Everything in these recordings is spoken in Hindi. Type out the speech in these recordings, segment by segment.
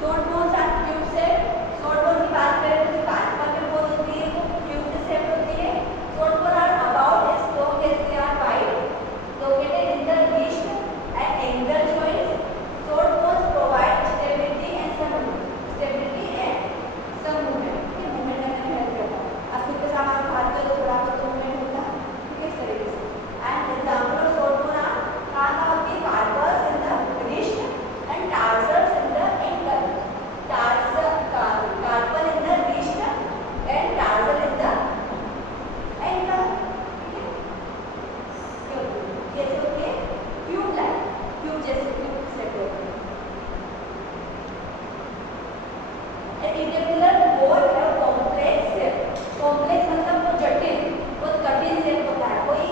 Short bones are tube shape. Short bone की बात करें तो कार्पल में बोन होती है वो ट्यूब शेप होती है। Short bone are about as long as they are wide, located in the wrist and ankle joints. Short bones provide stability and some movement. ये movement करने में हेल्प करता है। आप खुद के सामान उठाते हो तो थोड़ा बहुत movement होता है, ठीक है, इस तरीके से। And example of short bone are कहाँ होती है? Carpals in the wrist and tarsals in the ankle. Carpal in the wrist and tarsal in the ankle. जैसे होती है ट्यूब लाइक, ट्यूब जैसे ट्यूब सेट होती है। इरेगुलर बोन है कॉम्प्लेक्स शेप। कॉम्प्लेक्स मतलब वो जटिल, वो कठिन शेप होता है, कोई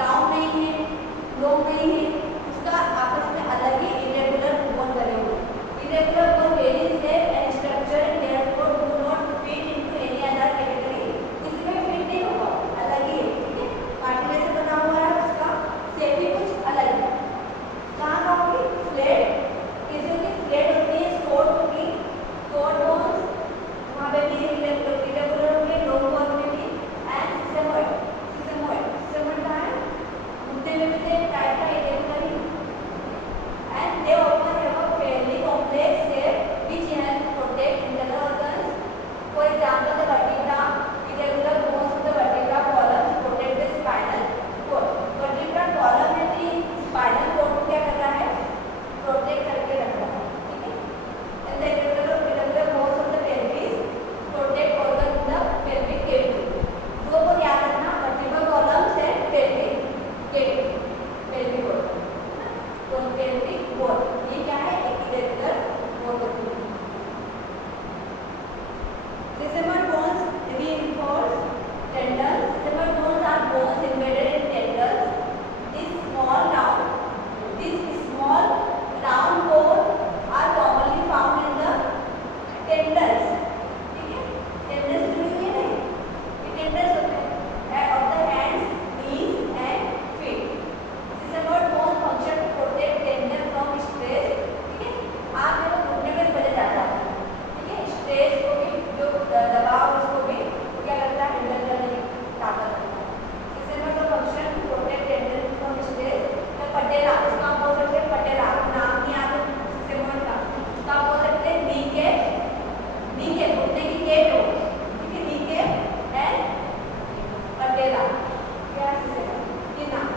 राउंड नहीं है, लॉन्ग नहीं है, उसका आपस में अलग ही इरेगुलर बोन बने हुए। Irregular bone very shape and structure and therefore do not fit into any other category. इसमें फिट नहीं होगा, अलग ही है, ठीक है। कार्टिलेज से बना हुआ है, उसका शेप भी कुछ अलग है। कहाँ होगी? फ्लैट, किसी की फ्लैट होती है, शॉर्ट होगी, शॉर्ट बोन्स वहाँ पे भी इरेगुलर होंगे, लॉन्ग बोन में भी, एंड सिसेमॉइड। सिसेमॉइड कहाँ है? घुटने में भी तो एक टाइप का इरेगुलर ही, and they often have a fairly complex shape which help protect internal organs. For example the vertebra, irregular bones of the vertebra column protect the spinal cord. Vertebra column में भी स्पाइनल कॉर्ड को क्या कर रहा है? प्रोटेक्ट करके रख रहा है, ठीक है। And the irregular bones of the pelvis protect organ in the pelvic cavity. दो को याद रखना, vertebral columns and pelvic cavity, pelvic organ, तो पेल्विक बोन ये क्या है? एक इरेगुलर बोन होती है। Sesamoid bones reinforce tendons. Sesamoid bones are bones embedded in tendons. These small round bones are commonly found in the tendons. ठीक है, tendons जुड़ी हुई है नहीं, ये tendons होते हैं of the hands, knees and feet. Sesamoid bones function to protect tendon from stress. ठीक है, आप जब घुटने में बज जाता है, ठीक है, स्ट्रेस को भी, जो दबाव उसको भी क्या करता है? हैंडल करने की ताकत रखता है। Sesamoid का function protect tendon from stress. या पटेला, इसका आप बोल सकते हैं पटेला, नाम नहीं आता सेसामॉइड का, इसका आप बोल सकते हैं नी कैप, घुटने की कैप हो, ठीक है, नी कैप एंड पटेला, क्या है सेसामॉइड ये नाम।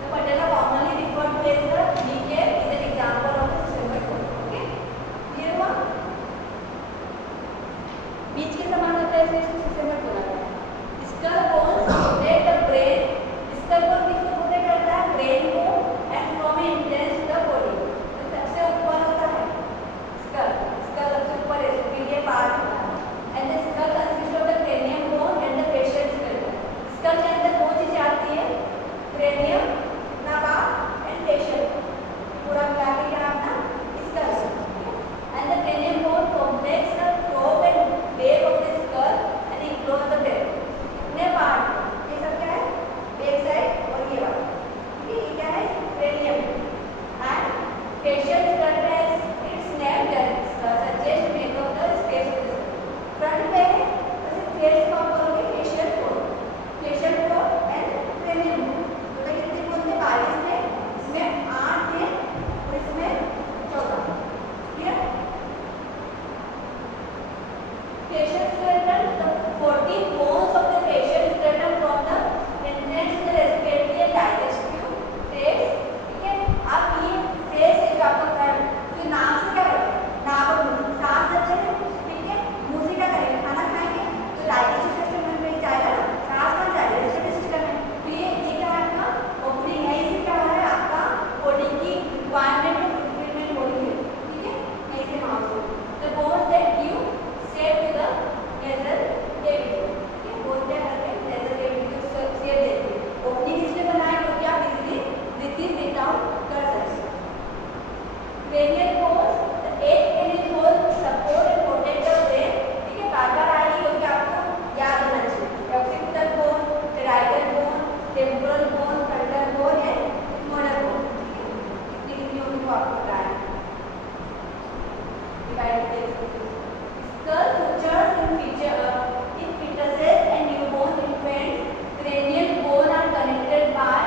तो patella commonly referred to as the knee cap is an example of sesamoid bone, okay. Clear हुआ? बीच के समान होता है, इसे सेसामॉइड बोला जाता है। Skull bones protect the brain. Skull bone किसको प्रोटेक्ट करता है? ब्रेन को, and from intense the body. तो सबसे ऊपर होता है स्कल, स्कल सबसे ऊपर है, इसके लिए पार्ट होता है। And the skull consist of the cranium bone and the facial skeleton. Skull के अंदर कौन सी आती है? क्रेनियम, नाभा एंड फेशियल, पूरा मिला के क्या अपना school. And the cranium bone complex the top and base of the skull and divide देख सकते हो। Skull sutures in fetuses and newborn infants, cranial bone are connected by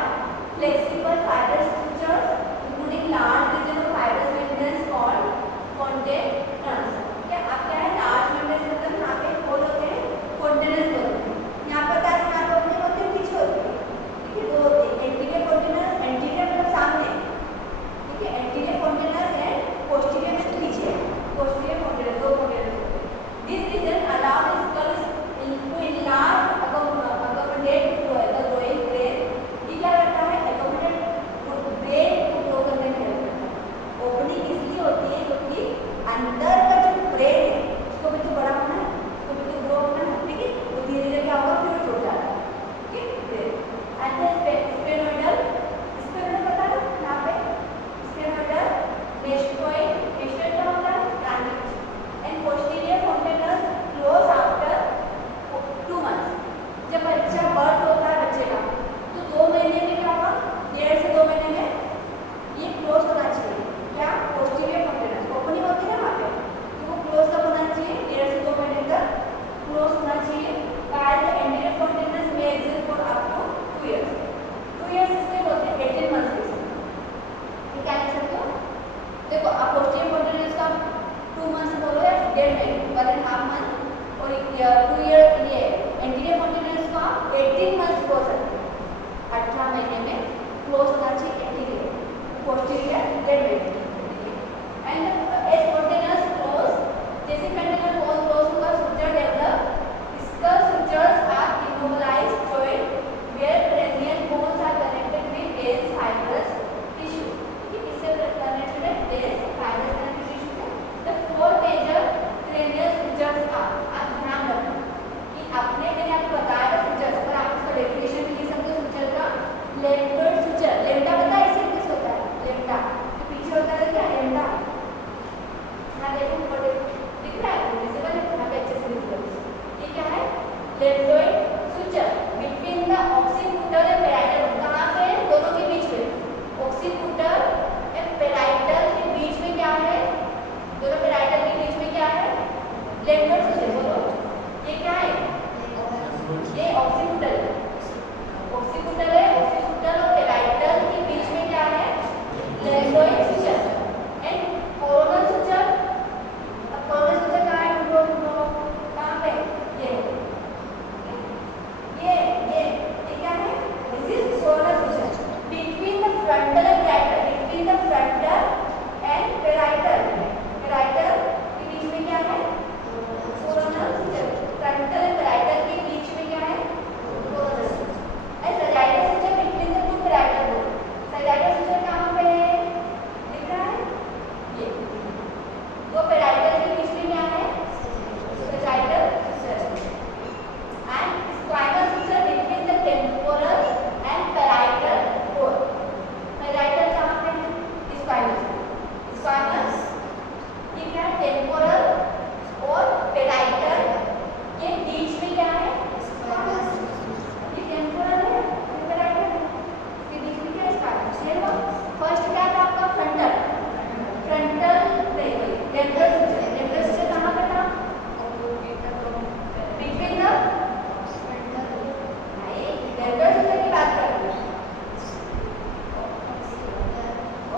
flexible fibrous sutures including large region of fibrous membranes called contents. क्या अब क्या है लार्ज मेम्ब्रेन मतलब यहाँ पे होल होते हैं कॉन्टेनर्स होते हैं। यहाँ पर क्या यहाँ पे अपने होते हैं पीछे होते हैं, ठीक है, दो होते हैं एंटीरियर कॉन्टेनर्स, एंटीरियर मतलब सामने, ठीक है, एंटीरियर कॉन्टेनर्स एंड पोस्टीरियर मतलब पीछे, पोस्टीरियर कॉन्टेनर दो कॉन्टेनर्स होते हैं। This region allow the skull to enlarge accommodate the growing brain। ये क्या करता है accommodate ब्रेन को ग्रो करने में हेल्प करता है। ओपनिंग इसलिए होती है क्योंकि अंदर का जो ब्रेन है उसको भी तो बड़ा होना है, उसको भी तो ग्रो होना है, ठीक है, तो धीरे धीरे क्या होगा फिर छोड़ जाता है, ठीक है। ब्रेन स्फेनोइडल पता है यहाँ पे स्फेनोइडल मेस्टोइड क्या होता है branch and posterior containers close after 2 months। जब बच्चा बर्थ होता है बच्चे का तो 2 महीने में क्या होगा, 1.5 से 2 महीने में ये क्लोज होना चाहिए। क्या पोस्टीरियर कॉन्टेनर्स ओपनिंग होती है ना वहाँ पे, तो वो क्लोज कब होना चाहिए, 1.5 से 2 महीने तक क्लोज होना चाहिए। while the anterior containers may exist for up to 2 years। 2 years इसलिए बोलते हैं 18 months के लिए, ये क्या लिख सकते हो, देखो आप पोस्टीरियर कॉन्टेनर्स का 2 months बोलो या 1.5 महीने 1.5 month और 2 year ये एंटीरियर कॉन्टेनर्स का 18 months बोल सकते हैं, 18 महीने में क्लोज होना चाहिए एंटीरियर, पोस्टीरियर 1.5 महीने, एंड एज कॉन्टेनर्स क्लोज, जैसे कंटेनर क्लोज होगा suture develop, skull sutures are immobilized joint where cranial bones are connected with dense fibrous tissue। इससे connected है dense fibrous connective tissue से। The 4 major cranial sutures are, आप ध्यान रखना कि आपने मैंने आपको बताया था सुचर्स पर, आप इसका डेफिनेशन भी लिख सकते हो सुचर का। लेम्डोइड सुचर, लेम्डा पता है इसे किस होता है, लेम्डा तो पीछे होता है क्या लेम्डा, यहाँ देखो ऊपर दिख रहा है विजिबल है, यहाँ पे अच्छे से लिख लो। ये क्या है lambdoid suture between the occipital and parietal, कहाँ पे दोनों के बीच में, ऑक्सीपुटल एंड पेराइटल के बीच में क्या है, दोनों पेराइटल के बीच में क्या है लेम्डोइड सुचर, बोलो ये क्या है, ये ऑक्सीपुटल है, ऑक्सीपुटल है, ऑक्सीपुटल और पेराइटल के बीच में क्या है lambdoid suture and coronal suture. अब कोरोनल सुचर कहाँ है, कहाँ पे ये क्या है, this is coronal suture between the frontal and parietal, between the frontal and parietal, parietal के बीच में क्या है coronal suture, frontal and parietal के बीच में क्या है coronal suture, and sagittal suture between the 2 parietal bone. Sagittal suture कहाँ पे है, दिख रहा है, ये 2 पेराइटल के बीच में क्या है sagittal suture, and squamosal suture between the temporal and parietal bone. Parietal कहाँ पे है, स्क्वाइनल, स्क्वाइनल ये क्या है टेम्पोरल और पेराइटल के बीच में क्या है स्क्वाइनल, ये टेम्पोरल है पेराइटल के बीच में क्या है स्क्वाइनल। फर्स्ट क्या था आपका फ्रंटल, फ्रंटल नहीं टेम्पोरल सुचर, टेम्पोरल सुचर कहाँ पे था बिटवीन द टेम्पोरल सुचर की बात कर रहे हैं,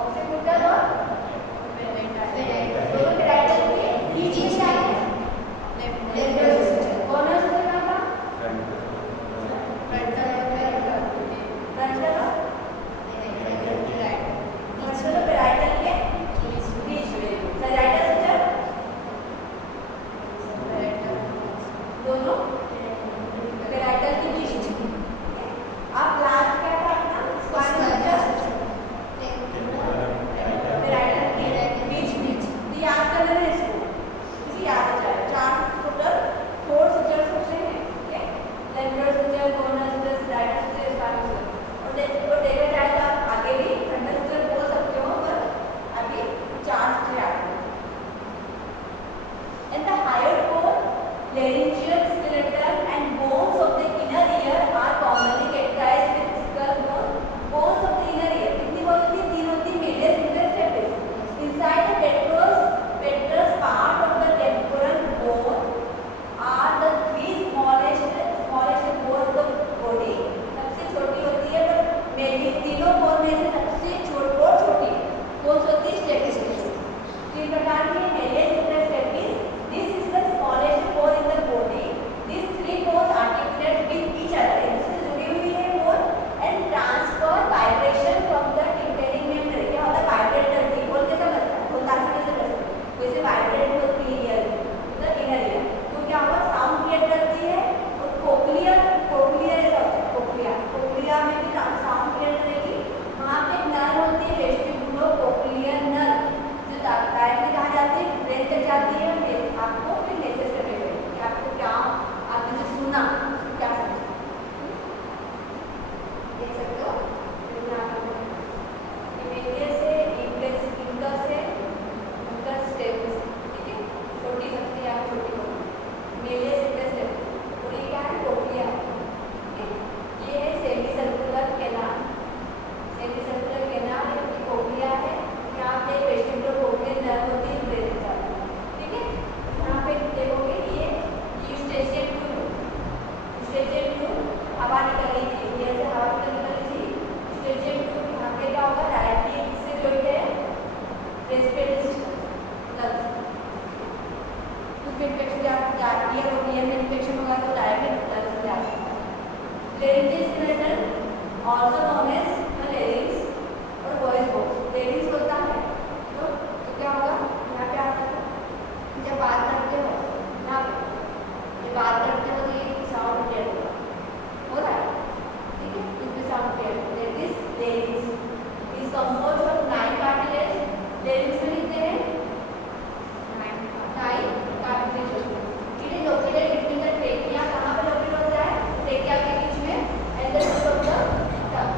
ऑक्सीपुटल और दोनों पेराइटल के बीच में क्या है लेम्डोइड सुचर। कोरोनल सुचर कहाँ था फ्रंटल और पेराइटल, फ्रंटल और पेराइटल के बीच में, सजाइटल सुचर दोनों पेराइटल के बीच में। अब लास्ट क्या था अपना स्क्वाइनल सुचर पेराइटल के बीच में, तो याद कर लेना इसको, इसे याद हो जाए। 4 टोटल 4 सुचर्स होते हैं, ठीक है, lambdoid suture, coronal suture, sagittal suture, squamosal suture, और देखा जाए तो आप आगे भी फ्रंटल सुचर बोल सकते हो, पर अभी 4 सुचर याद करो। And the hyoid bone, laryngeal, skeletal and bones of the inner ear are commonly categorized with skull bone, bones of the inner ear। कितनी बोन होती है, 3 होती है, medial, inferior, stapes। Inside the petrous part में इन्फेक्शन जाती है और ईयर में इन्फेक्शन होगा तो डायरेक्ट लंग्स में जा सकता है। Laryngeal skeleton also known as larynx और वॉइस बॉक्स। लेरिंग्स होता है तो क्या होगा, यहाँ पे आता है जब बात करते हो, यहाँ पे जब बात करते हो तो ये साउंड क्लियर हो रहा है, ठीक है, इसमें sound clear. That is larynx is composed of 9 cartilage. Larynx में लिखते हैं 9 cartilage. It is located between the trachea, कहाँ पे लोकेट होता है, ट्रेकिया के बीच में, and the root of the tongue,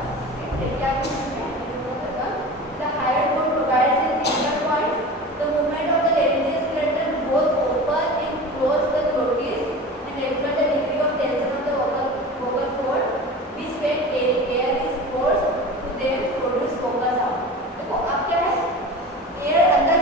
trachea के बीच में and root of the tongue. The hyoid bone provides in finger point the movement of the laryngeal skeleton both open and close the glottis and regulate the degree of tension of the vocal cord which when air is forced to them produce vocal sound। देखो अब क्या है, एयर अंदर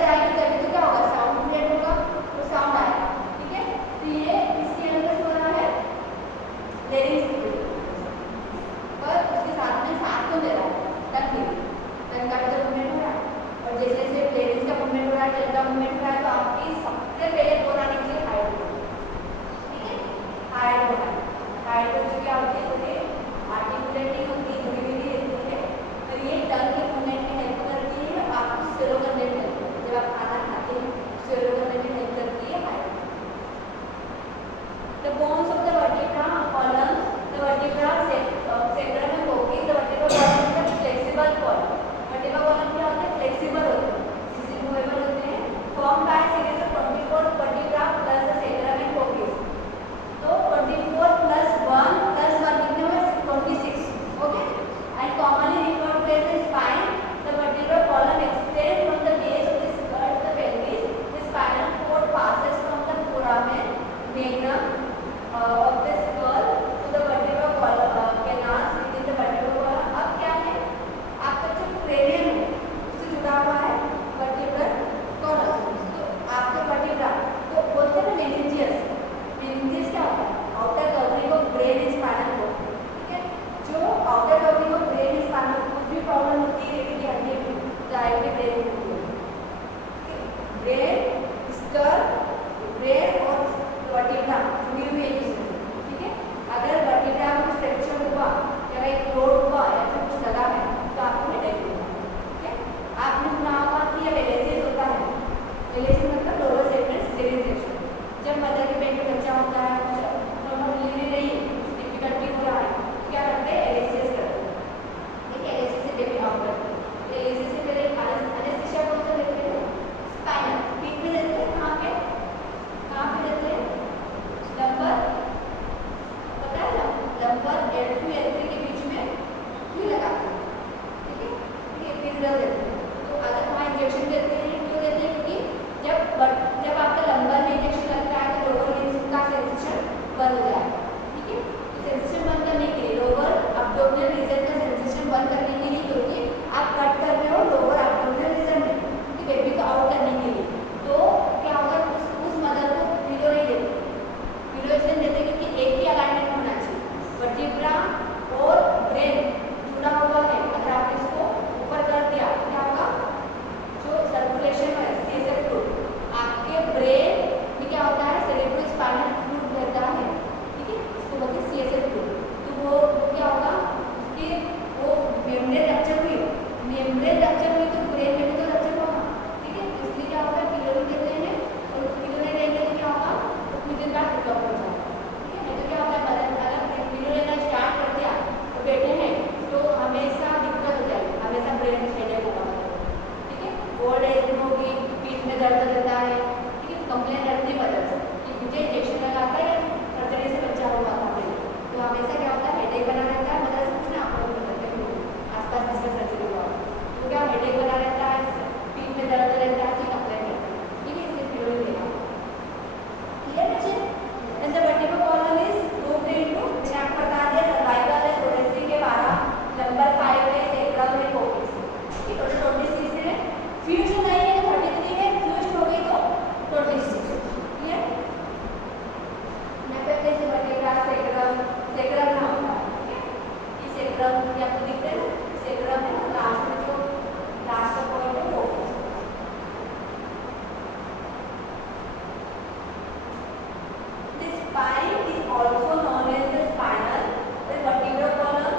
also known as the spinal, the vertebral column,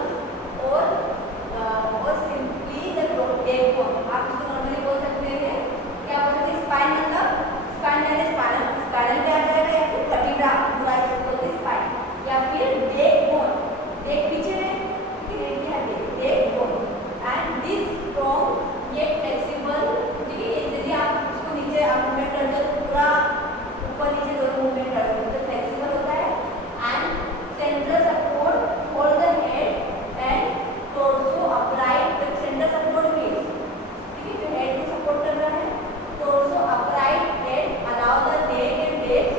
or simply the backbone. आप इसको नॉर्मली बोल सकते हैं, क्या बोल सकते हैं? स्पाइन मतलब स्पाइन यानी स्पाइनल पे आ जाएगा, या फिर वर्टिब्रा पूरा इसको बोलते हैं स्पाइन, या फिर बैकबोन। बैक पीछे है, ठीक है, क्या है बैकबोन। एंड दिस स्ट्रॉन्ग ये फ्लेक्सिबल, ठीक है, यदि आप इसको नीचे आप मूवमेंट करते हो पूरा ऊपर नीचे दोनों मूवमेंट करते हो तो फ्लेक्सिबल होता है। And central support hold the head and torso upright. The central support means, ठीक है, जो हेड को सपोर्ट कर रहा है, torso upright head allow the neck and legs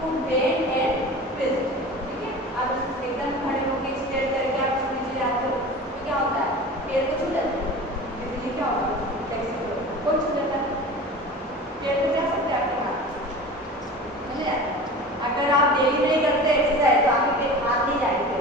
to bend and twist, ठीक है। आप एकदम खड़े होकर स्ट्रेट करके आप नीचे जाते हो तो क्या होता है? पैर को छू जाते हैं, इसलिए क्या होगा? फ्लेक्सिबल को छू जाता है, पैर को जा सकते हैं आपके हाथ। अगर आप डेली नहीं करते एक्सरसाइज तो आपके हाथ नहीं जाएंगे।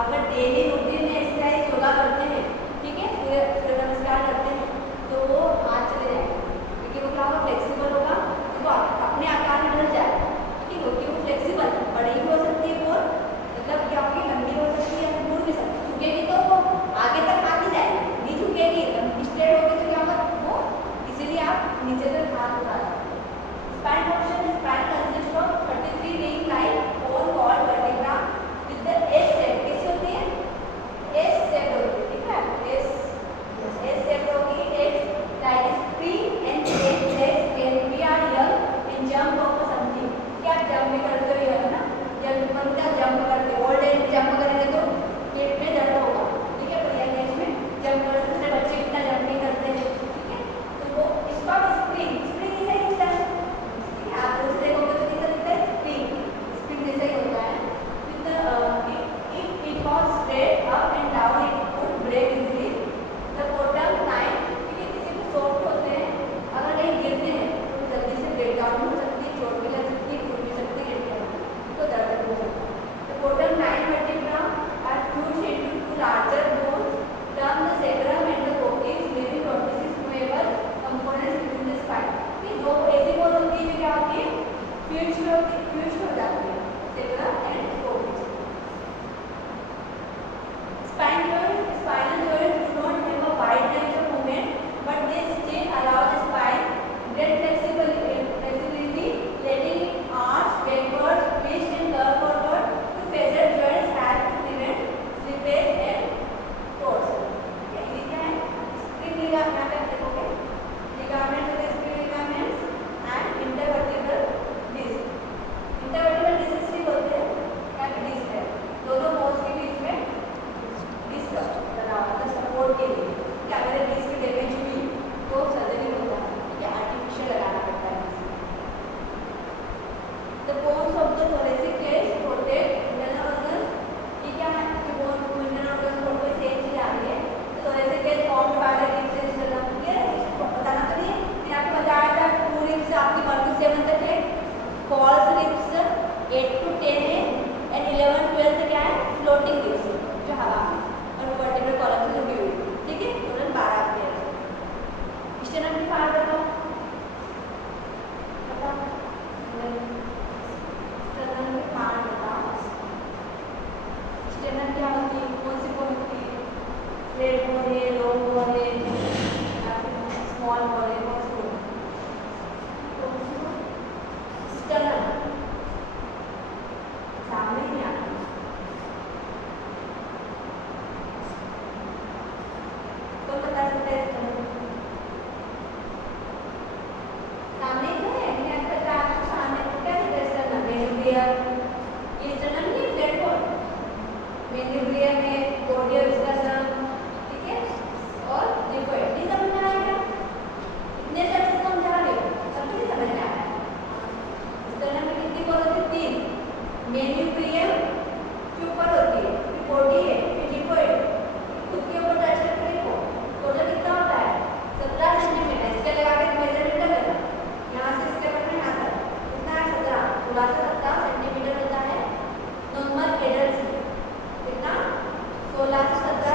अगर डेली रूटीन में एक्सरसाइज योगा करते हैं, ठीक है, सूर्य नमस्कार करते हैं, तो वो हाथ चले जाएंगे, क्योंकि वो क्या होगा? फ्लेक्सिबल होगा, तो वो अपने आकार में ढल जाएगा, ठीक है, क्योंकि वो फ्लेक्सिबल बड़ी भी हो सकती है और मतलब क्या होगी? लंबी हो सकती है या दूर भी सकती है। झुकेगी तो वो आगे तक हाथ नहीं जाएगी, नहीं झुकेगी, स्ट्रेट होगी तो क्या होगा? वो इसीलिए आप नीचे तक हाथ उठा सकते हैं। Spine portion, spine consists of 33 ring like bone called vertebra with the S shape. कैसी होती है? S shape होती है, ठीक है? S shape होगी। It's like spring and legs when we are young and jump over something. क्या जंप भी करते हुए है ना? जब मन क्या जंप करते, ओल्ड एज जंप करेंगे तो पेट में दर्द होगा, ठीक है, पर यंग एज में जंप करते हैं, बच्चे कितना जंप नहीं करते हैं, ठीक है, तो वो इसका स्प्रिंग जैसा ही दिखता है। आप दूसरे को तो कैसा दिखता है? स्प्रिंग जैसा ही होता है। If it was straight up and down it would break easily. The bottom line, ठीक है, किसी को सॉफ्ट होते हैं, अगर कहीं गिरते हैं तो जल्दी से ब्रेक डाउन हो सकती है, चोट भी लग सकती है, टूट भी सकती है, तो दर्द भी हो सकता है। The bottom 9 vertebra are fused into two larger bones termed the sacrum and the coccyx, leaving 26 movable components within the spine. ये दो ऐसी बोन होती है जो क्या होती है? फ्यूज हो जाती है, sacrum and coccyx. Spinal joints do not have a wide range of movement, but they still allow the spine great flexibility, letting it arch backwards, twist and curve forward. To facet joints help to prevent slippage and torsion. ये क्या है? Spring ligament, यहाँ पे आप देखोगे ligament होते हैं, spring ligaments and intervertebral disc. Intervertebral disc slip होते हैं, यहाँ पे disc है, दोनों बोन्स के बीच में डिस्क बना हुआ है सपोर्ट के लिए। क्या अगर डिस्क डैमेज हुई तो सर्जरी होता है, या आर्टिफिशियल लगाना पड़ता है। The bones of the thoracic cage protect internal organs, ये क्या है? जो बोन internal organs को कोई सेम चीज आ रही है, तो thoracic cage formed by the ribs and sternum, ये इसको बताना तो नहीं है, मैंने आपको बताया था टू रिब्स आपकी 1 to 7 तक है, फॉल्स रिब्स 8 to 10 है, एंड 11 12 क्या है? फ्लोटिंग रिब्स जो हवा में और वर्टिब्रल कॉलम से जुड़ी हुई, ठीक है, टोटल 12 पेयर है। स्टेनम की बात बताओ, स्टेनम के पार्ट बताओ। स्टेनम क्या होती है? कौन सी बोन होती है? फ्लैट बोन है, लॉन्ग बोन है, स्मॉल बोन है, कौन सी बोन? स्टेनम सामने नहीं आता, तो बता सकते हैं सामने तो है, मैंने आपको बताया आपको सामने क्या है? स्टेनम, मेनिब्रियर, ये स्टेनम नहीं फ्लैट बोन, मेनिब्रियर में बॉडी और इसका सम, ठीक है, और लिक्विड, ये समझ में आएगा? इतने तरह से समझा रहे हो, सब कुछ समझ में आ रहा है। स्टेनम में कितनी बोन होती है? 3, मेनिब्रियर के ऊपर होती है, फिर बॉडी है, फिर लिक्विड खुद के ऊपर टच करके देखो, टोटल कितना होता है? 17 सेंटीमीटर। इसके लगा के मेजरमेंट कर लेना, यहाँ से इसके पकड़ना यहाँ तक कितना है? 17, पूरा 17 सेंटीमीटर होता है नॉर्मल एडल्ट से, कितना? 16 से 17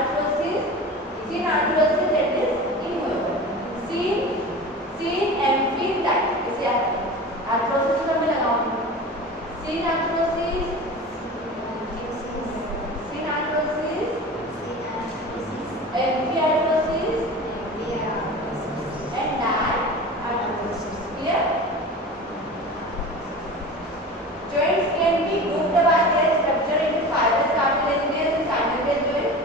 arthrosis. Seen arthrosis, that is immovable. Seen emphyseal, इसे arthrosis पर मैं लगाऊंगी. Seen arthrosis, emphyarthrosis, and diarthrosis. Clear? Joints can be grouped by their structure into fibrous, cartilaginous, and synovial joints.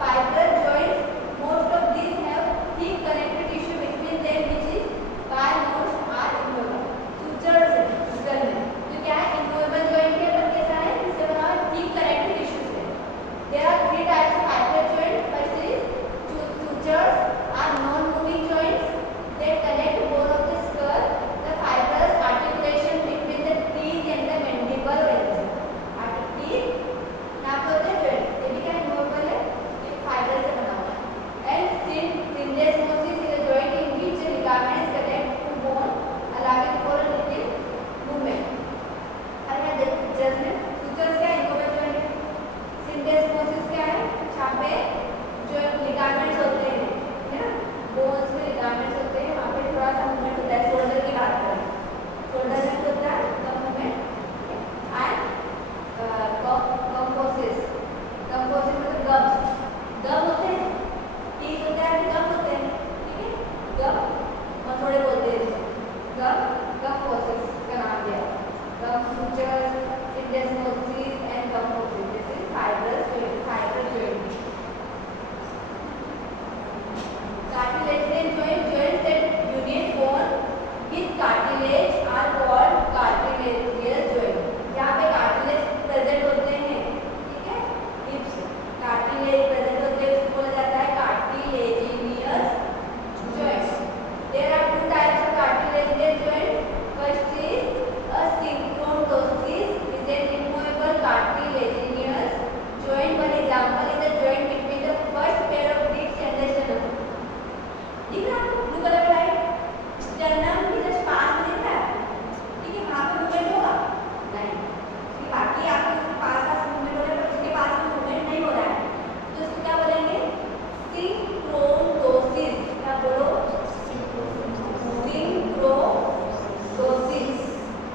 Fibrous joints, most of these have thick connective tissue between them, which is by most are immovable. Suture में तो क्या है, immovable joint है पर कैसा है, इससे बना हुआ thick connective tissue से. There are three types of fibrous joints. First is sutures are non-moving joints. They connect bone of the skull. The fibrous articulation between the teeth and the mandible range. Teeth यहाँ पे होते हैं joint. ये भी क्या immovable है, ये fiber से बना हुआ है. And syndesmosis is a joint in which ligaments connect to bone, allowing for a little movement. अरे जैसे sutures क्या immovable joint है. Syndesmosis क्या है, जहाँ पे जो ligaments होते हैं, है ना, bones में ligaments होते हैं, वहाँ पे थोड़ा सा movement होता है. Shoulder की बात करें, shoulder में होता है कम movement. And composite मतलब gum होते हैं, teeth होता है, gum होते हैं, ठीक है, gum और थोड़े बोलते हैं composite का नाम दिया. Gum sutures, syndesmosis and composite. This is fibrous joint. Cartilaginous joints that unite bone with cartilage are called cartilaginous joint. यहाँ पे cartilage present होते हैं, ठीक है, hips cartilage present होते हैं, उसको बोला जाता है cartilaginous joints. There are two types of cartilaginous joints. First is a synchrondosis, is an immovable cartilaginous joint. One example is the joint between the first pair of ribs and the sternum. दिख रहा है ब्लू कलर का लाइन, स्टर्नम के जस्ट पास में दिख रहा है, ठीक है, वहाँ पे मूवमेंट होगा नहीं, बाकी आपके उसके पास मूवमेंट हो रहा है, पर उसके पास में मूवमेंट नहीं हो रहा है, तो इसको क्या बोलेंगे, सिंक्रोनोसिस. क्या बोलो, सिंक्रोनोसिस.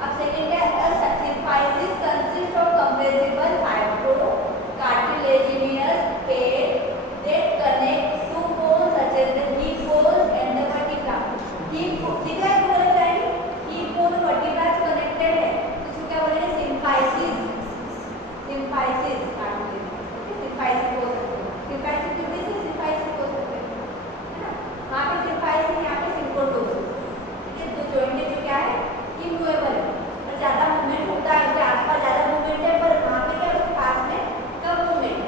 अब सेकंड है symphysis consist of compressible fibro cartilaginous pair that connect two bones such as the hip bone and the vertebra. Hip दिख रहा है पूरा लाइन, hip bone और vertebra कनेक्टेड है, तो इसको क्या बोलेंगे, सिम्फाइसिस. सिम्फाइसिस cartilage, सिम्फाइसिस बोल सकते हैं. सिम्फाइसिस क्योंकि सिम्फाइसिस बोल सकते हैं, है ना. वहाँ पे सिम्फाइसिस, यहाँ पे सिंक्रोनोसिस. ठीक है, तो जॉइंट जो क्या है, इमूवेबल है, पर ज़्यादा मूवमेंट होता है, उसके आसपास ज़्यादा मूवमेंट है, पर वहाँ पे क्या उसके पास में कम मूवमेंट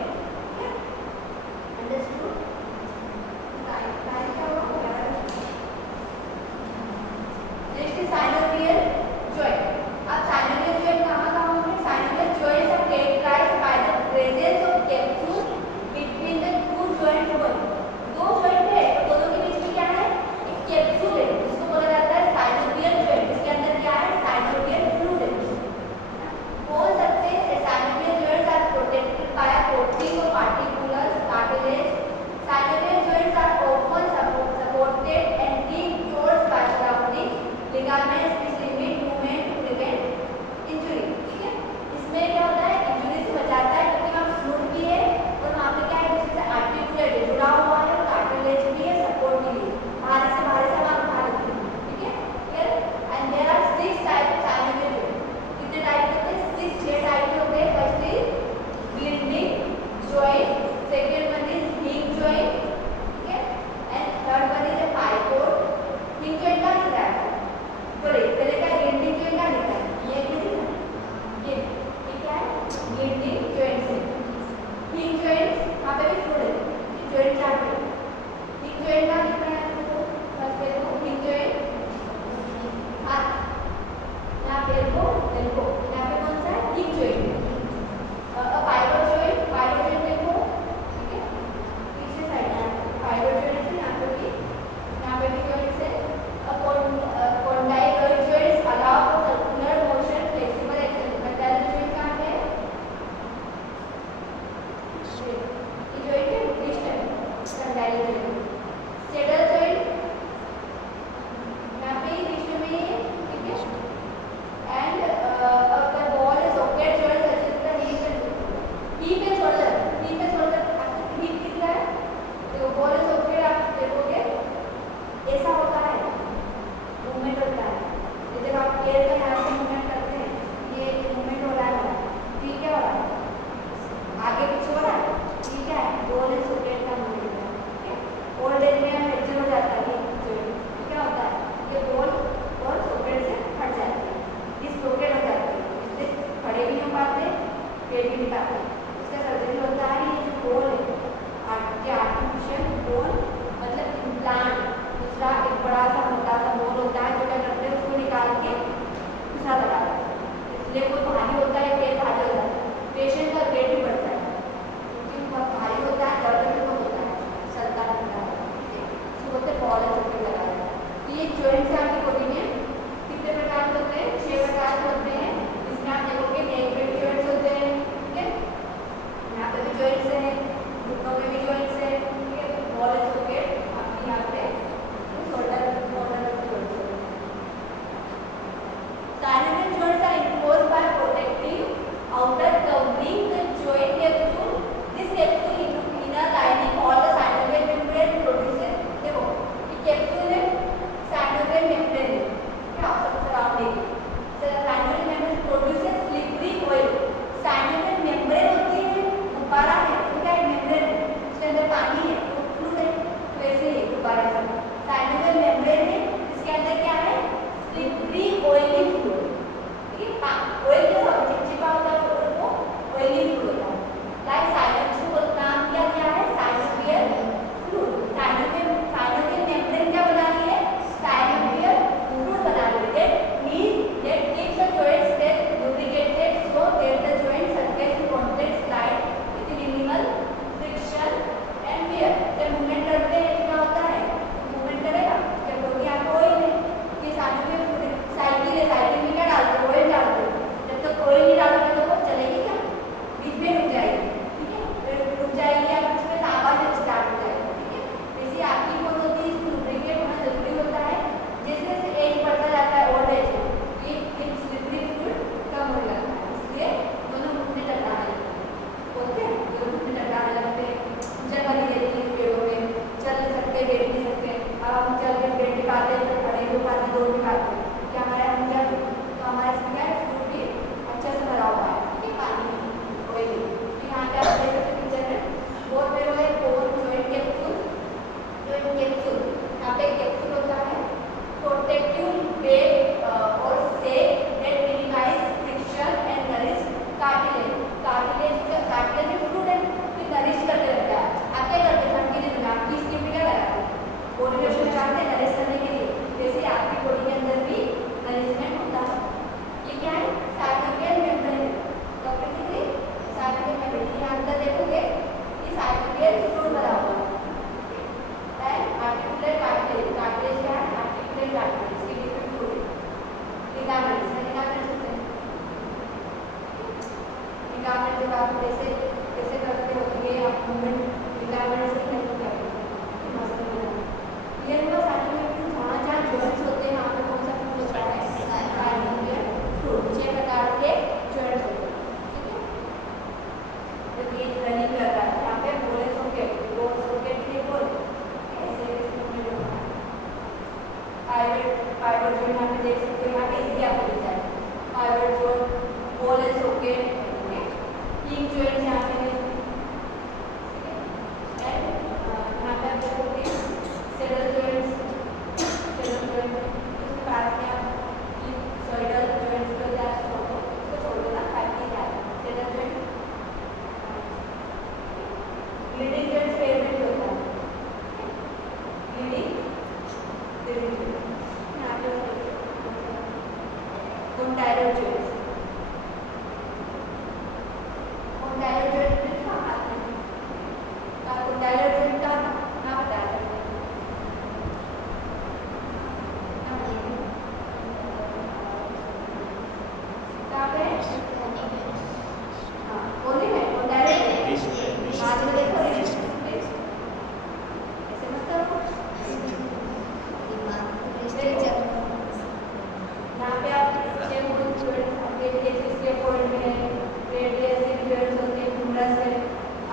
है. अंडरस्टूड. Next synovial joint. अब साइनोवियल जॉइंट कहाँ होंगे, synovial joints are characterized by the presence of capsule between the two joint bone. दो जॉइंट है तो दोनों के बीच में क्या है, एक कैप्सूल है, इसको बोला जाता है साइनोवियल जॉइंट. इसके अंदर क्या है, साइनोवियल फ्लूइड है. बोल सकते हैं synovial joints are protected by a coating of articular cartilage. Synovial joints are often supported and reinforced by surrounding ligaments which limit movement to prevent injury. ठीक है, इसमें क्या होता है, इंजरी से बचाता है क्योंकि वहाँ फ्लूइड भी है और वहाँ पे क्या है, जिससे आर्टिकुलेट जुड़ा हुआ है, कार्टिलेज भी है सपोर्ट के लिए, भारी से सामान उठा लेते हैं. ठीक है, clear. And there are 6 type of synovial joint. कितने टाइप होते हैं, 6 टाइप के होते हैं. First is gliding joint, second one is hinge joint, okay, and third one is a pivot. Hinge joint का दिख रहा है, बोले पहले का ग्लिंडिंग joint का दिख रहा है, ये क्या दिख रहा है, ये क्या है, ग्लिंडिंग joint से. hinge joint वहाँ पे भी फ्लूइड है, joint क्या है, hinge joint का दिख रहा है आपको, फर्स्ट देखो hinge joint, हाँ यहाँ पे एल्बो, यहाँ पे कौन सा है, hinge joint. pivot joint देखो, ठीक है, पीछे साइड है pivot joint से, यहाँ पे भी joint से. Condyloid joints allow for circular motion, flexible action. Condyloid joint कहाँ है, ये joint है, देख सकते हो यहाँ पे इजीली आपको दिख जाएगा। Pivot zone, ball and socket, king joint यहाँ पे है, एंड यहाँ पे आप देखोगे सेडल जॉइंट्स, सेडल जॉइंट उसके बाद में आप सॉइडल जॉइंट्स को या उसको छोड़ देना ताकि क्या सेडल जॉइंट लीडिंग जॉइंट्स पैर में भी होता है, लीडिंग यहाँ पे कॉन्टाइलर जॉइंट्स, कॉन्टाइलर जॉइंट किसका हाथ में का कॉन्टाइलर जॉइंट का ना बताया कहाँ पे हाँ कोने में कॉन्टाइलर हाथ में देखो ऐसे मत करो यहाँ पे आप इसके पॉइंट में रेडियस जॉइंट्स होते हैं, ह्यूमरस है,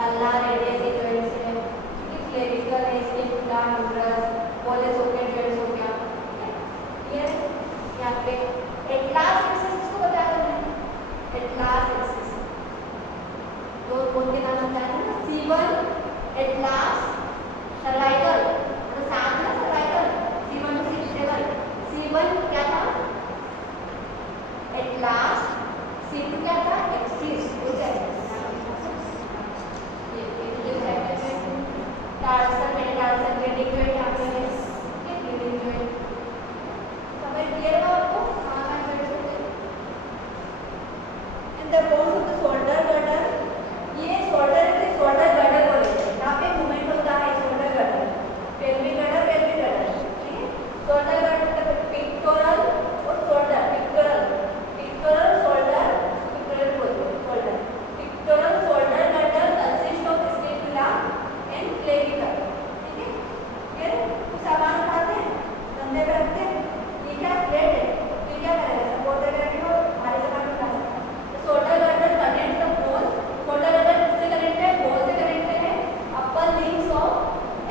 अल्लाह रेडियस जॉइंट्स है, क्लेविकल है, scapula, humerus, ball socket joints हो गया, ये यहाँ पे एटलास एक्सिस इसको बताया मैंने, एटलास एक्सिस तो कौन के नाम बताया ना, C1 एटलास सर्वाइकल तो साथ में cervical C1 to C7, C1 क्या था एटलास, C2 क्या था एक्सिस, वो क्या है ये टार्सल मेटाटार्सल ग्रेडिंग जॉइंट यहाँ पे है, ये ग्रेडिंग जॉइंट समझ क्लियर हुआ आपको कहाँ कहाँ जॉइंट्स होते हैं। And the bones of the shoulder girder, ये शोल्डर के शोल्डर गर्डर को लेते हैं, यहाँ पे मूवमेंट होता है शोल्डर गर्डर, पेल्विक गर्डर, ठीक है, शोल्डर गर्डर मतलब पिक्टोरल और शोल्डर, पिक्टोरल शोल्डर, पिक्टोरल बोलते हैं shoulder, pectoral shoulder girder consist of scapula and clavicle, ठीक है, फिर सामान उठाते हैं कंधे पे रखते हैं, ये क्या फ्लैट है तो क्या करेगा सपोर्ट करके वो भारी सामान उठा सकता है, तो shoulder girdle connect the bone, shoulder girdle किससे कनेक्ट है, बोन से कनेक्ट है, upper limbs of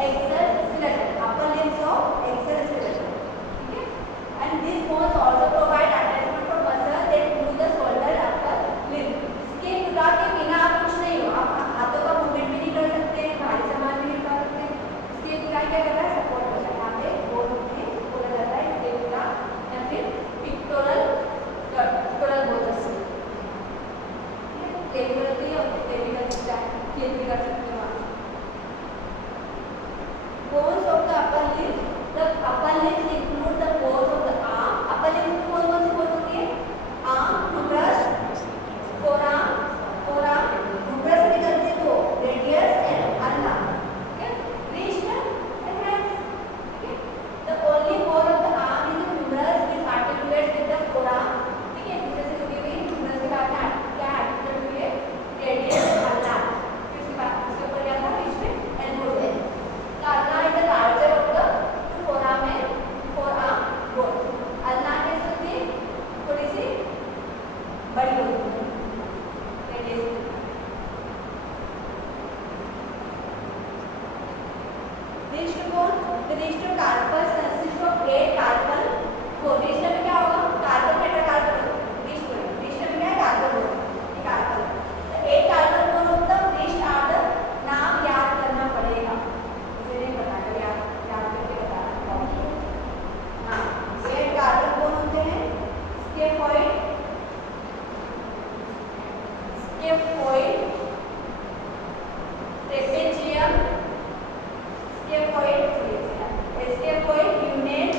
axial skeleton, upper limbs of axial skeleton, ठीक है, and this bones also provide attachment for muscle that move the shoulder upper limb, इसके जुड़ा के बिना आप कुछ नहीं हो, आप हाथों का मूवमेंट भी नहीं कर सकते, भारी सामान भी नहीं उठा सकते, इसके जुड़ा क्या कर रहा है सपोर्ट कर रहा है, यहाँ पे बोन में बोला जाता है इसके जुड़ा या फिर पिक्टोरल बोल सकते हैं, क्लेविकल तो ये होता है क्लेविकल खेल भी कर सकते हो आप। Bones of the upper limb, the upper limb include the bones of the arm, upper limb में कौन कौन सी बोन होती है, आर्म, ह्यूमरस, फोरआर्म, ह्यूमरस में करते हैं तो रेडियस एंड अल्ना, ठीक है, रिस्ट एंड हैंड्स, ठीक है, the only bone of the arm is humerus which articulate with the forearm, ठीक है, दूसरे से जुड़ी हुई ह्यूमरस के बाद में क्या आर्टिकुलेट हुई है रेडियस एंड अल्ना, फिर उसके बाद उसके ऊपर क्या था बीच में एल्बो है, the ulna is the larger of the forearm है, फोरआर्म बोन, अल्ना कैसे होती है थोड़ी सी बड़ी होती है radius, wrist bone, the wrist carpus consist of 8 carpal bone, wrist में क्या होगा कार्पल मेटाकार्पल, रिस्ट में क्या है कार्पल बोन, ये carpal, 8 carpal bone of the wrist are the, नाम याद करना पड़ेगा, मुझे नहीं पता याद करके बताना, हाँ 8 कार्पल बोन होते हैं, scaphoid, trapezium, scaphoid, lunate,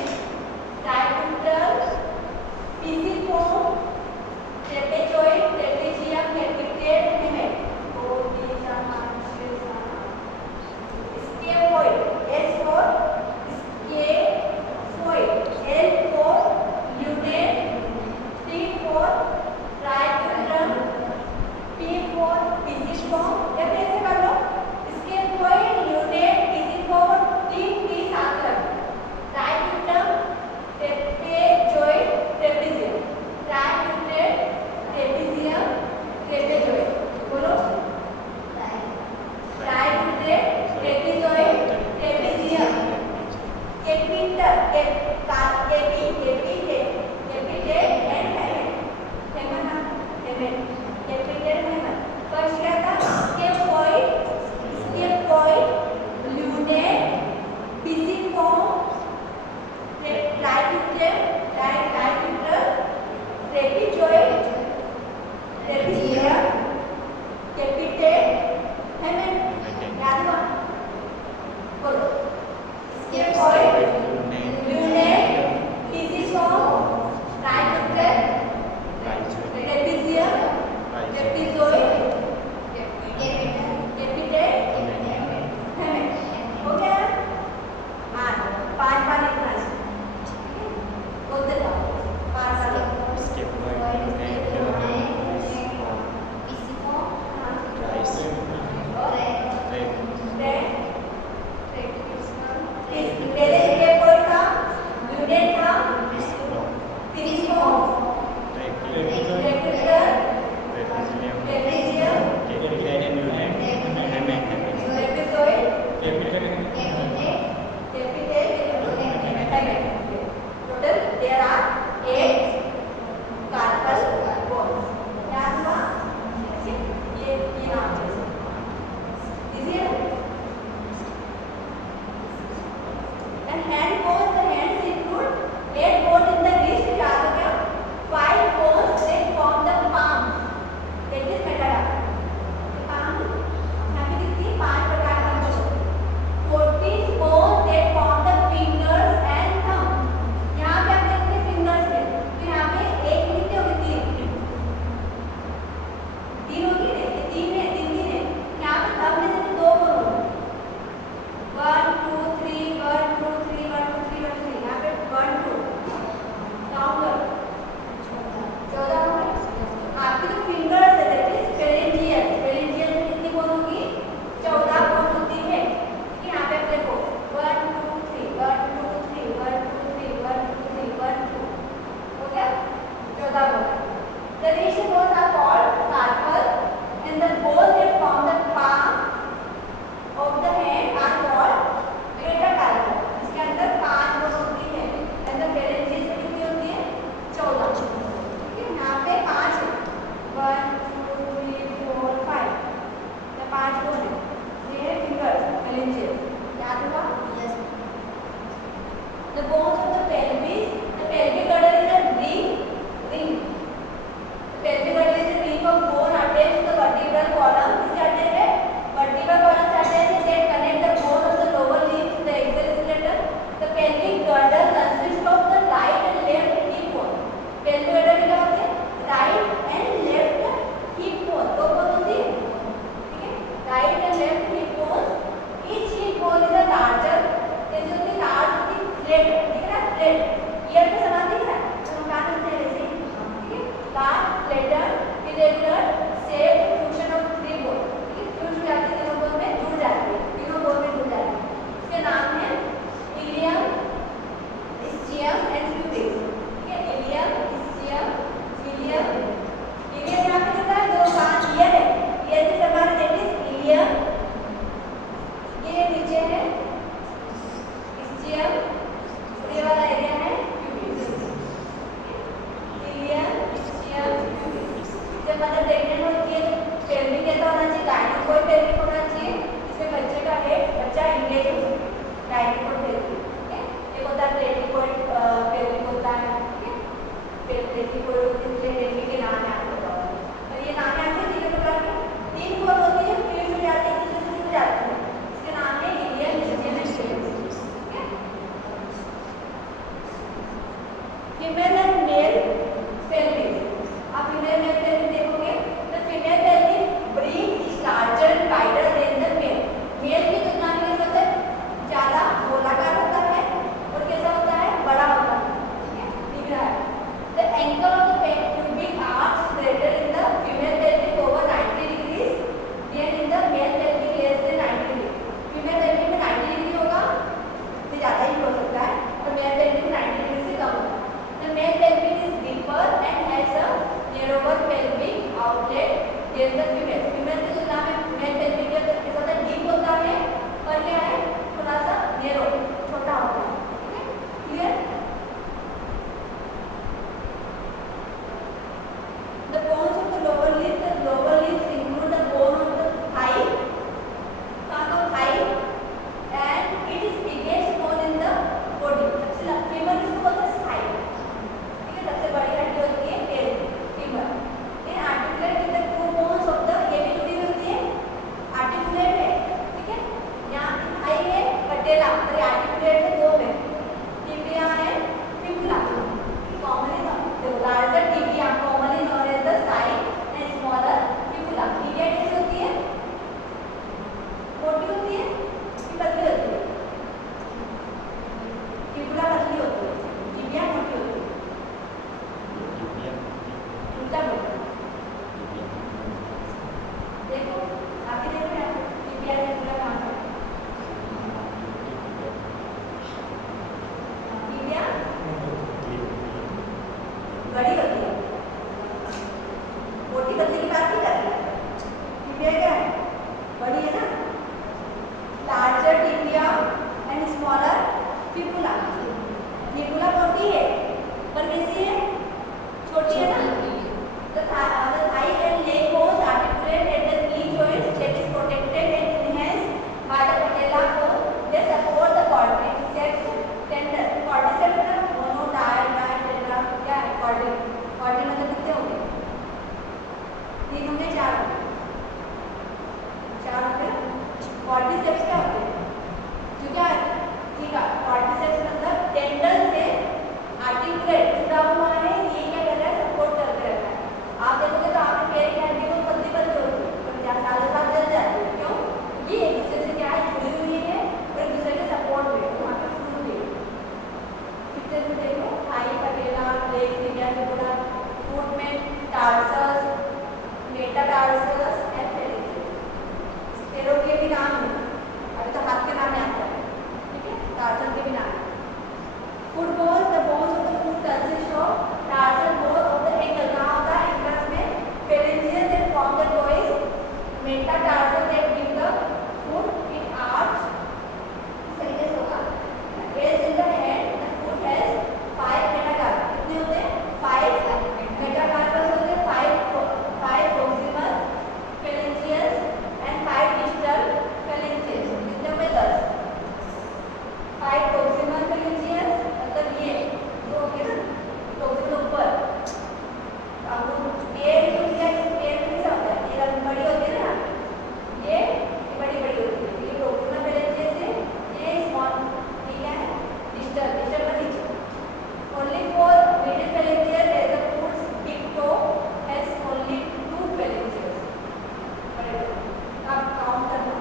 Total there are 8 carpal bones. क्या हुआ? ये नाम है। Easier? And hand bones, the hands include 8 bones in the wrist. याद हो गया? 5 bones they form the palm. That is metatarsal. Palm यहाँ पे कितनी 5 प्रकार की bones. 14 bones they form the fingers and thumb. यहाँ पे आप देखते हैं fingers में, तो यहाँ पे एक कितने हो गए? 3 होगी ना? ये 3 है, 3 है। यहाँ पे thumb में सिर्फ 2 बोन होंगे। 1 2 3 1 2 3 1 2 3 1 2 3 यहाँ पे 1 2 काउंट करो 14 हो गए। आपकी जो फिंगर्स है दैट इज फेरेंजियस, फेरेंजियस में कितनी बोन होगी? 14 बोन होती है। यहाँ पे आप देखो 1 2 3 1 2 3 1 2 3 1 2 3 1 2 हो गया 14 bone. The rest bones are called carpal and the bones that form the palm of the hand are called metacarpal. इसके अंदर 5 बोन होती है and the phalanges में कितनी होती है? 14। ठीक है, यहाँ पे 5 है 1 2 3 4 5 ये 5 बोन है। ये है फिंगर्स phalanges। याद हुआ? Yes. The bones of the pelvis, the pelvic girdle is a ring. Pelvic girdle is a ring of bone attached to the vertebral column. इससे attached है vertebral column से attached है that connect the bone of the lower limbs to the exoskeleton. The pelvic girdle consists of the right and left hip bone. Pelvic girdle में क्या होते हैं? Right and left hip bone दो बोन होती है। ठीक है, right and left hip bone. Each hip bone is a larger, जैसे होती है large होती है flat, ठीक है ना? Flat. Ear पे समान दिख रहा है? तो हम क्या करते हैं वैसे ही, ठीक है? Large, flattened, irregular shaped fusion of 3 bones. ठीक है, फ्यूज हो जाती है, तीनों बोन में जुड़ जाती है, तीनों बोन में जुड़ जाती है। इसके नाम है इलियम, ischium and pubic। ठीक है, इलियम, ischium, इलियम। इलियम यहाँ पे कितना है? 2 कान ईयर है, ईयर के समान दैट इज इलियम। ये नीचे है ischium, ये वाला एरिया है pubic। Ilium, ischium, pubic। जब मदर प्रेग्नेंट होती है तो पेल्विक कैसा होना चाहिए? गायनेकोइड पेल्विक होना चाहिए। इसमें बच्चे का हेड बच्चा इंगेज हो सके, गायनेकोइड पेल्विक। ठीक है, एक होता है प्लेटिकोइड पेल्विक होता है। ठीक है, प्लेटिकोइड होती है, पेल्विक के नाम है आपको पता होगा। और ये नाम है आपके तीन प्रकार के, 3 बोन होती है, फ्यूज हो जाती है, दूसरे से जुड़ जाती है। इसके नाम है इलियम, ischium and pubic। ठीक है, फीमेल एंड मेल पेल्विक। आप फीमेल मेल पेल्विक देखोगे तो female pelvic breadth is larger and wider than the male. Male की तुलना में कैसा होता है? ज़्यादा गोलाकार होता है और कैसा होता है? बड़ा होता है। ठीक है, दिख रहा है। The ankle of the pubic ठीक है, क्वाड्रिसेप्स मतलब टेंडन से आर्टिकुलेट जुड़ा हुआ है, ये क्या कर रहा है, सपोर्ट करके रखा है। आप देखोगे तो आपके पैर की हड्डी को पतली पतली होती है, पर क्या सालों बाद जल जाती है, क्यों? ये एक दूसरे से क्या है, जुड़ी हुई है और एक दूसरे के सपोर्ट में वहाँ पे फूल है। पिक्चर में देखो, थाई पटेला, लेग टिबिया फिबुला, फुट में टार्सस, मेटाटार्सस एंड फेरेंजियस। पैरों के भी नाम है, अभी तो हाथ के नाम याद है, ठीक है, टार्सल के भी नाम है। Foot bones, the bones of the foot consist of tarsal bone of the ankle, कहाँ होता है, एंकल्स में, phalanges that form the toes, metatarsal that give the foot in arch, इस तरीके से होगा। As in the hand, the foot has 5 metacarpus, कितने होते हैं, 5 मेटाकार्पस होते हैं, 5 proximal phalanges and 5 distal phalanges, कितने होंगे, 10। 5 प्रोक्सिमल फेरेंजियस मतलब ये जो हो गया ना, प्रोक्सिमल ऊपर, अब पेड़ जो क्या है, पेड़ में क्या होता है, ये बड़ी होती है ना, ये बड़ी बड़ी होती है, ये प्रोक्सिमल फेरेंजियस है, ये स्मॉल, ये क्या है, डिस्टल, डिस्टल का नीचे। Only for middle phalanges as the foot's big toe has only 2 phalanges. आप काउंट करना।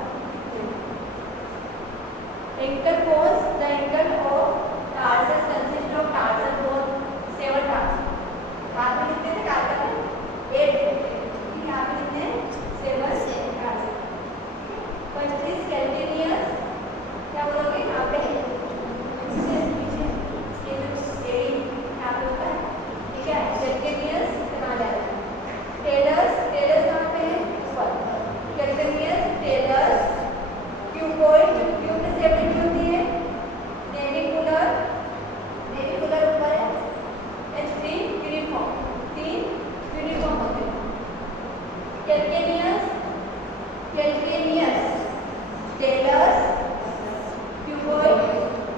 Ankle bones, the ankle of tarsus consist of tarsal bone, 7 tarsals. हाथ में कितने थे, टार्सल में 8 थे, यहाँ पे कितने, 7 टार्सल। फर्स्ट इज कैल्केनियस, क्या बोलोगे यहाँ पे, ये जो एड़ी यहाँ पे होता है, ठीक है, कैल्केनियस कहाँ जाएगा, टेलर्स, टेलर्स कहाँ पे है, ऊपर, कैल्केनियस, टेलर्स, क्यूबॉइड, क्यूब में सेपरेट होती है, नेविकुलर, नेविकुलर ऊपर है, H3 यूनिफॉर्म, 3 यूनिफॉर्म होते हैं। Calcaneus, calcaneus, talus, cuboid,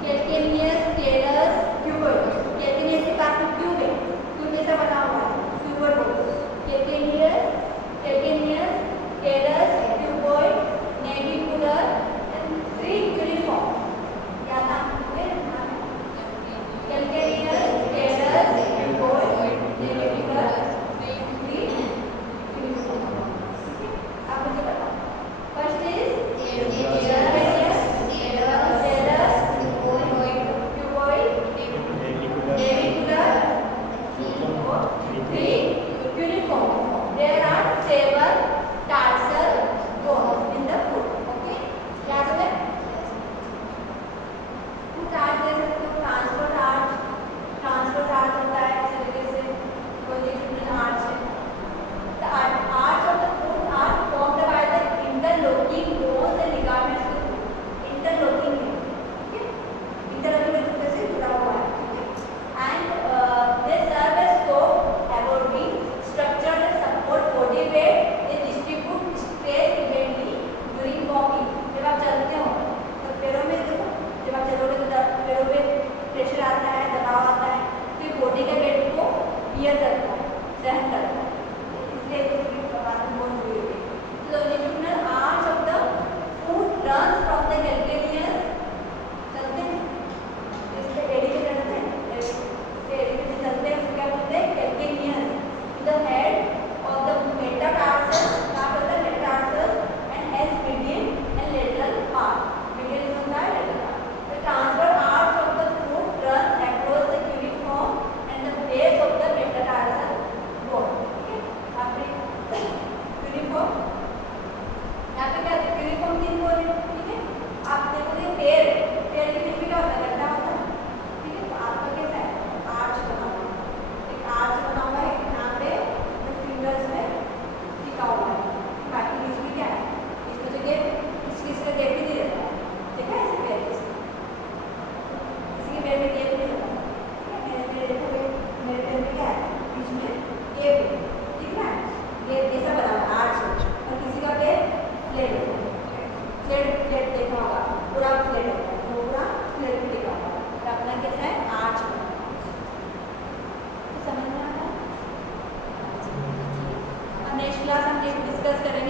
calcaneus, talus, cuboid. Calcaneus के पास में क्यूब है, क्यूब जैसा बना हुआ है, क्यूबॉइड बोलते हैं। Calcaneus, calcaneus, talus, cuboid, navicular and 3 uniform. क्या नाम है, calcaneus, talus, cuboid, navicular, 3 uniform. आप मुझे बताओ, first is calcaneus, talus, cuboid, navicular, 3 uniform. There are 7 tarsal bones in the foot. Okay? याद है? फुट आर्च दे सकते हो, ट्रांसफर आर्च होता है इस तरीके से, longitudinal arch है। The arch of the foot are formed by the interlocking bones and ligaments of the foot. Interlocking है, ठीक है? Interlocking एक दूसरे से जुड़ा हुआ है, ठीक है? And they serve as soft absorbing structure that support body weight. They distribute stress evenly during walking. जब आप चलते हो तो पैरों में देखो, जब आप चलोगे तो पैरों पे प्रेशर आता है, दबाव आता है, तो बॉडी के वेट को बियर करता है, सहन करता है, इसलिए इसकी बात बहुत हुई है। Longitudinal arch of the foot runs from the calcaneus, चलते हैं, इस पे एड़ी पे चलते हैं, एड़ी पे चलते हैं, उसको क्या बोलते हैं, calcaneus, to the head of the metatarsus, क्या बोलते हैं, metatarsus, and has medial and lateral part. Medial होता है, lateral part. The transverse arch of the foot runs across the cuneiform and the base of the metatarsal bone. Okay? आपने cuneiform, यहाँ पे क्या है, cuneiform 3 बोन है, ठीक है? आप देखोगे पैर, पैर के बीच में क्या होता है, गड्ढा होता है, ठीक है? तो आपका कैसा है, आर्च बना हुआ है, एक आर्च बना हुआ है यहाँ पे, फिंगर्स में टिका हुआ है, बाकी बीच में क्या है, इसमें तो गैप, इसका गैप भी नहीं रहता है, ठीक है, ऐसे पैर इसके पैर में गैप नहीं रहता, ठीक है? मेरे देखोगे, मेरे पैर में क्या है, बीच में गैप है, ठीक है, गैप कैसा बना हुआ है, आर्च है, और किसी का पैर फ्लैट होता है, फ्लैट देखा होगा, पूरा फ्लैट होता है, वो पूरा फ्लैट भी देखा होगा, और अपना कैसा है, आर्च बना हुआ है। समझ में आता है? नेक्स्ट क्लास हम डिस्कस करेंगे